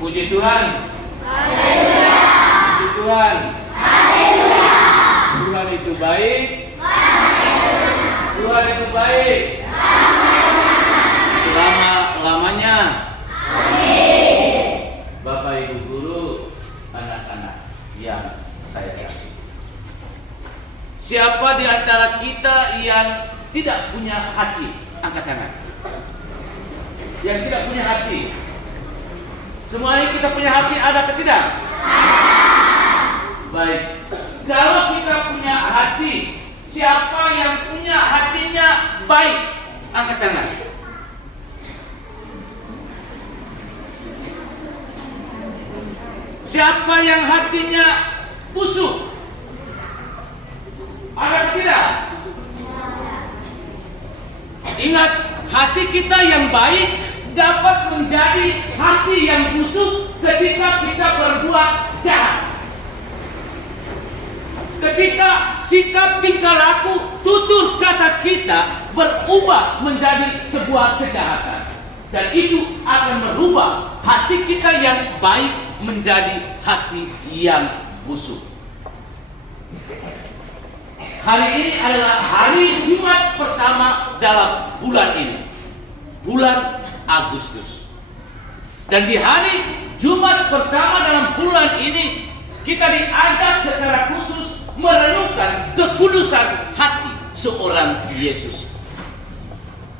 Puji Tuhan. Haleluya. Puji Tuhan. Haleluya. Tuhan itu baik. Tuhan itu baik. Selama-lamanya. Amin. Bapak Ibu guru, anak-anak yang saya kasih. Siapa di antara kita yang tidak punya hati? Angkat tangan. Yang tidak punya hati. Semuanya kita punya hati, ada atau tidak? Baik. Kalau kita punya hati, siapa yang punya hatinya baik? Angkat tangan. Siapa yang hatinya busuk? Ada atau tidak? Ingat, hati kita yang baik dapat menjadi hati yang busuk ketika kita berbuat jahat. Ketika sikap tingkah laku, tutur kata kita berubah menjadi sebuah kejahatan. Dan itu akan merubah hati kita yang baik menjadi hati yang busuk. Hari ini adalah hari Jumat pertama dalam bulan ini, bulan Agustus. Dan di hari Jumat pertama dalam bulan ini, kita diajak secara khusus merenungkan kekudusan hati seorang Yesus.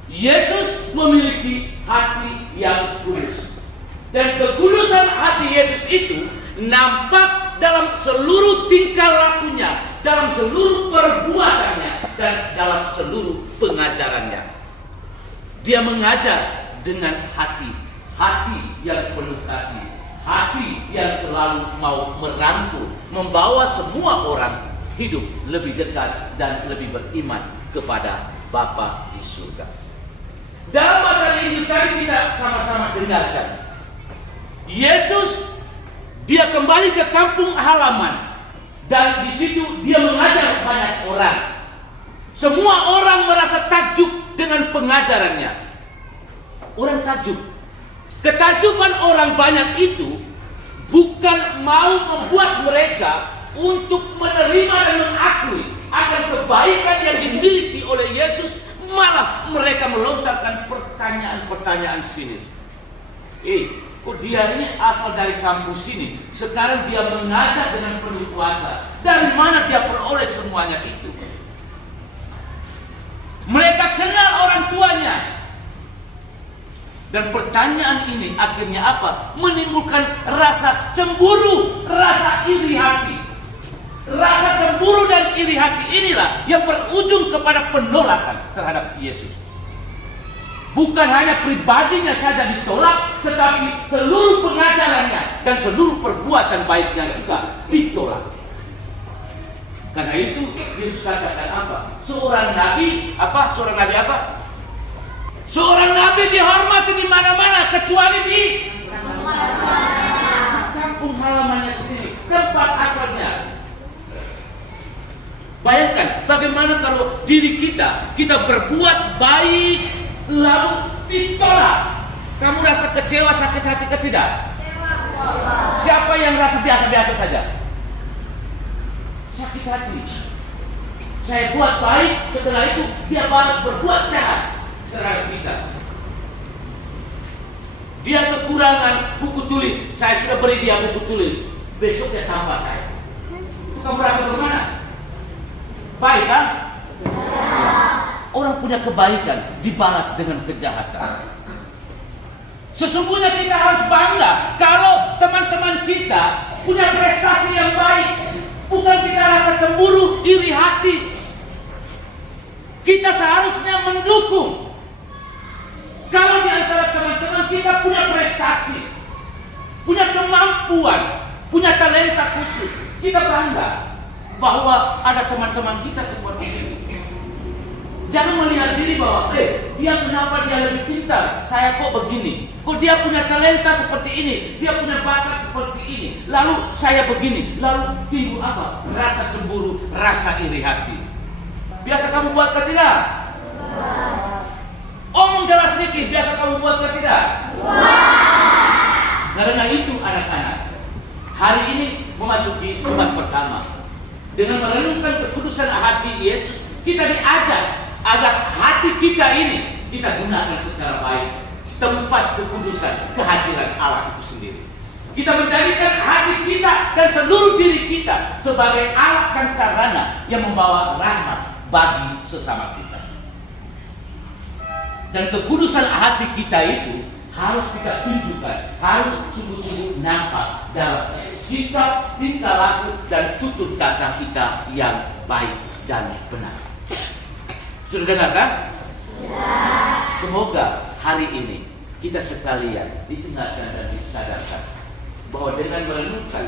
Yesus memiliki hati yang kudus. Dan kekudusan hati Yesus itu nampak dalam seluruh tingkah lakunya, dalam seluruh perbuatannya, dan dalam seluruh pengajarannya. Dia mengajar dengan hati yang penuh kasih, hati yang selalu mau merangkul, membawa semua orang hidup lebih dekat dan lebih beriman kepada Bapa di surga. Dalam materi ini tadi kita sama-sama dengarkan. Yesus, dia kembali ke kampung halaman, dan di situ dia mengajar banyak orang. Semua orang merasa takjub dengan pengajarannya. Orang takjub. Ketajuban orang banyak itu bukan mau membuat mereka untuk menerima dan mengakui akan kebaikan yang dimiliki oleh Yesus, malah mereka melontarkan pertanyaan-pertanyaan sinis. Kok dia ini asal dari kampus sini, sekarang dia mengajar dengan penuh kuasa. Dari mana dia peroleh semuanya itu? Mereka kenal orang tuanya. Dan pertanyaan ini akhirnya apa? Menimbulkan rasa cemburu, rasa iri hati. Rasa cemburu dan iri hati inilah yang berujung kepada penolakan terhadap Yesus. Bukan hanya pribadinya saja ditolak, tetapi seluruh pengajarannya dan seluruh perbuatan baiknya juga ditolak. Karena itu Yesus katakan apa? Seorang nabi apa? Seorang nabi dihormati di mana-mana kecuali di kampung halamannya sendiri, tempat asalnya. Bayangkan bagaimana kalau diri kita berbuat baik lalu ditolak. Kamu rasa kecewa, sakit hati ke tidak? Siapa yang rasa biasa-biasa saja? Sakit hati. Saya buat baik, setelah itu dia balas berbuat jahat terhadap kita. Dia kekurangan buku tulis, saya sudah beri dia buku tulis, besok dia tambah saya. Itu kamu rasa bagaimana? Baik kan? Orang punya kebaikan dibalas dengan kejahatan. Sesungguhnya kita harus bangga kalau teman-teman kita punya prestasi yang baik. Bukan kita rasa cemburu, iri hati. Kita seharusnya mendukung. Kalau di antara teman-teman kita punya prestasi, punya kemampuan, punya talenta khusus, kita bangga bahwa ada teman-teman kita seperti ini. Jangan melihat diri bahwa dia kenapa dia lebih pintar, saya kok begini. Kok dia punya talenta seperti ini, dia punya bakat seperti ini, lalu saya begini. Lalu timbul apa? Rasa cemburu, rasa iri hati. Biasa kamu buat ke tidak? Omong jelas sedikit, biasa kamu buat ke tidak? Karena itu anak-anak, hari ini memasuki Jumat pertama. Dengan merenungkan kekudusan hati Yesus, kita diajar agar hati kita ini kita gunakan secara baik. Tempat kekudusan, kehadiran Allah itu sendiri. Kita menjadikan hati kita dan seluruh diri kita sebagai alat dan sarana yang membawa rahmat bagi sesama kita. Dan kekudusan hati kita itu harus kita tunjukkan, harus sungguh-sungguh nampak dalam sikap, tingkah laku, dan tutur kata kita yang baik dan benar. Sudah dengarkan? Ya. Semoga hari ini kita sekalian diingatkan dan disadarkan bahwa dengan merenungkan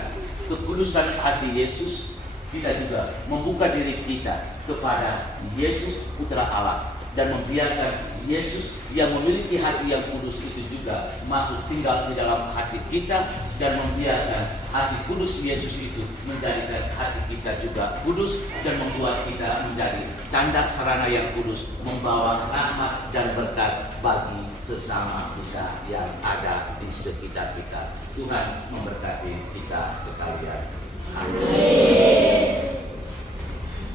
kekudusan hati Yesus, kita juga membuka diri kita kepada Yesus Putra Allah dan membiarkan Yesus yang memiliki hati yang kudus itu juga masuk tinggal di dalam hati kita, dan membiarkan hati kudus Yesus itu menjadikan hati kita juga kudus dan membuat kita menjadi tanda sarana yang kudus, membawa rahmat dan berkat bagi sesama kita yang ada di sekitar kita. Tuhan memberkati kita sekalian. Amin.